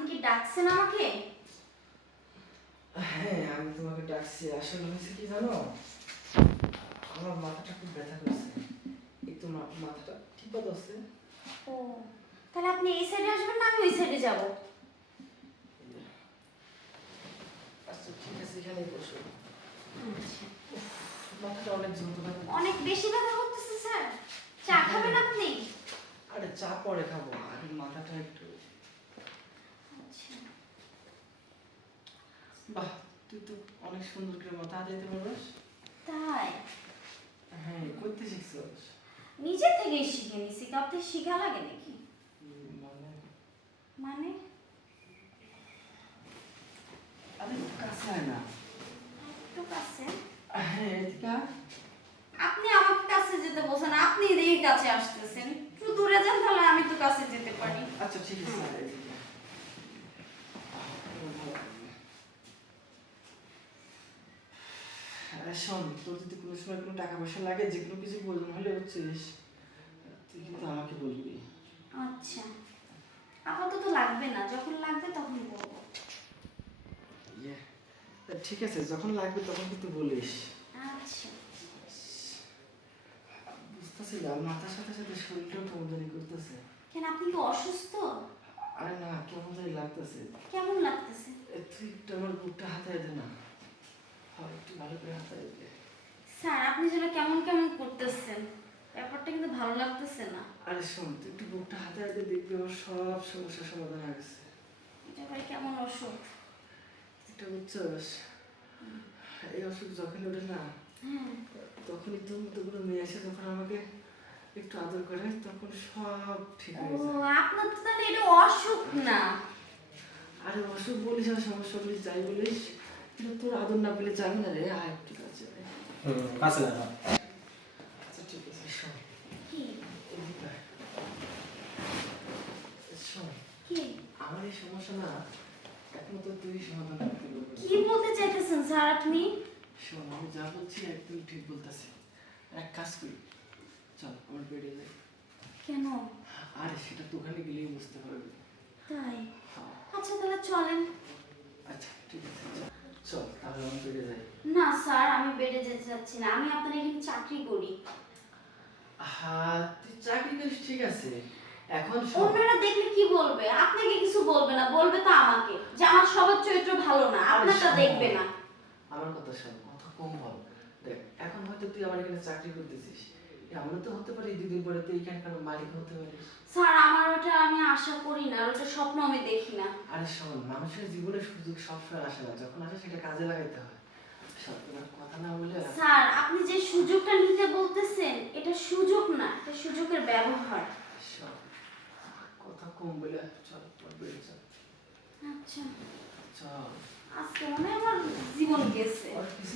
আপনি কি ডাকছেন আমাকে? হ্যাঁ, আমি তোমাকে ডাকছি। আসলে হয়েছে কি জানো, আমার মাথাটা খুব ব্যথা করছে। একটু মাথাটা ঠিক মতো আছে। ও, তাহলে আপনি এই সাইডে আসবেন না আমি ওই সাইডে যাব? আচ্ছা ঠিক আছে, এখানেই বসো। আচ্ছা। মাথাটা অনেক যন্ত্রণা করছে। অনেক বেশি ব্যথা করতেছে স্যার। চা খাবেন আপনি? আরে চা পরে খাবো, আগে মাথাটা একটু। আচ্ছা। বাহ, তুই তো অনেক সুন্দর করে মাথা হাতাইতে পারস। তাই? হ্যাঁ, করতে শিখছস? নিজে থেকেই শিখে নিছি, কাউকে শিখা লাগে নাকি? মানে মানে আরে একটু কাছে আয় না। একটু কাছে? হ্যাঁ, এদিকে আয়। আপনি আমার কাছে যেতে বলছেন, আপনি এই কাছে আসতেছেন। একটু দূরে যান, তাহলে আমি তো কাছে যেতে পারি। আচ্ছা ঠিক আছে, আয় এদিকে। শোন, তোর যদি কোনো সময় কোনো টাকা পয়সা লাগে, যে কোনো কিছু প্রয়োজন হলে হচ্ছিস, তুই কিন্তু আমাকে বলবি। আচ্ছা, আপাতত লাগবে না, যখন লাগবে তখন বলবো। ইয়ে, ঠিক আছে, যখন লাগবে তখন কিন্তু বলিস। আচ্ছা। বুঝতেছিলাম মাথার সাথে সাথে শরীরটাও কেমন জানি করতেছে। কেন, আপনি কি অসুস্থ? আরে না, কেমন জানি লাগতেছে। কেমন লাগতেছে? তুই একটু আমার বুকটা হাতায় দে না। হয়, একটু ভালো করে হাতায় দে। স্যার, আপনি যেন কেমন কেমন করতেছেন, ব্যাপারটা কিন্তু ভালো লাগতেছে না। আরে শোন, তুই একটু বুকটা হাতায় দে, দেখবি আমার সব সমস্যার সমাধান হয়ে গেছে। এটা ভাই কেমন অসুখ? এটা বুঝছস, এই অসুখ যখন ওঠে না, হ্যাঁ। তখনই তো মতো মেয়ে এসে যখন আমাকে একটু আদর করে, তখন সব ঠিক ও, হয়ে যায়। আপনার তো তাহলে এটা অসুখ না। আরে অসুখ বলিস আর সমস্যা বলিস, যাই বলিস, কিন্তু তোর আদর না পেলে যাবে না রে। আয় একটু কাছে আয়। কাছে লাগা। আচ্ছা ঠিক আছে, শোন, কি? এদিকে আয়। শোন, কি? আমার এই সমস্যা না একমাত্র তুই সমাধান করতে পারবি। কি বলতে চাইতেছেন স্যার আপনি? শোন, আমি যা বলছি একদম ঠিক বলতেছি। এক কাজ করি, চল আমার বেডে যাই। কেন? আরে সেটা তো ওখানে গেলেই বুঝতে পারবি। তাই? হ্যাঁ, আচ্ছা, তাহলে চলেন। আচ্ছা ঠিক আছে, চল তাহলে আমার বেডে যাই। না স্যার, আমি বেড়ে যেতে চাচ্ছি না, আমি আপনার এখানে চাকরি করি। হ্যাঁ, তুই চাকরি করিস ঠিক আছে, এখন শোন। অন্যরা দেখলে কি বলবে? আপনাকে কিছু বলবে না, বলবে তো আমাকে যে আমার স্বভাব চরিত্র ভালো না, আপনারটা দেখবে না। আমার কথা শোন, কথা কম বল। দেখ, এখন হয়তো তুই আমার এখানে চাকরি করতেছিস, এমনও তো হতে পারে দুদিন পরে তুই এখানকার মালিক হতে পারিস। স্যার, আমার ওটা আমি আশা করি না, আর ওটা স্বপ্ন আমি দেখি না। আরে শোন, মানুষের জীবনে সুযোগ সবসময় আসে না, যখন আসে সেটা কাজে লাগাইতে হয়। সব তোমার কথা না বলে। স্যার, আপনি যে সুযোগটা নিতে বলতেছেন, এটা সুযোগ না, এটা সুযোগের ব্যবহার। শোন, কথা কম বলে চল তোর বেড়ে চল। আচ্ছা। চল। আজকে মনে হয় আমার জীবন গেছে। আর কিছু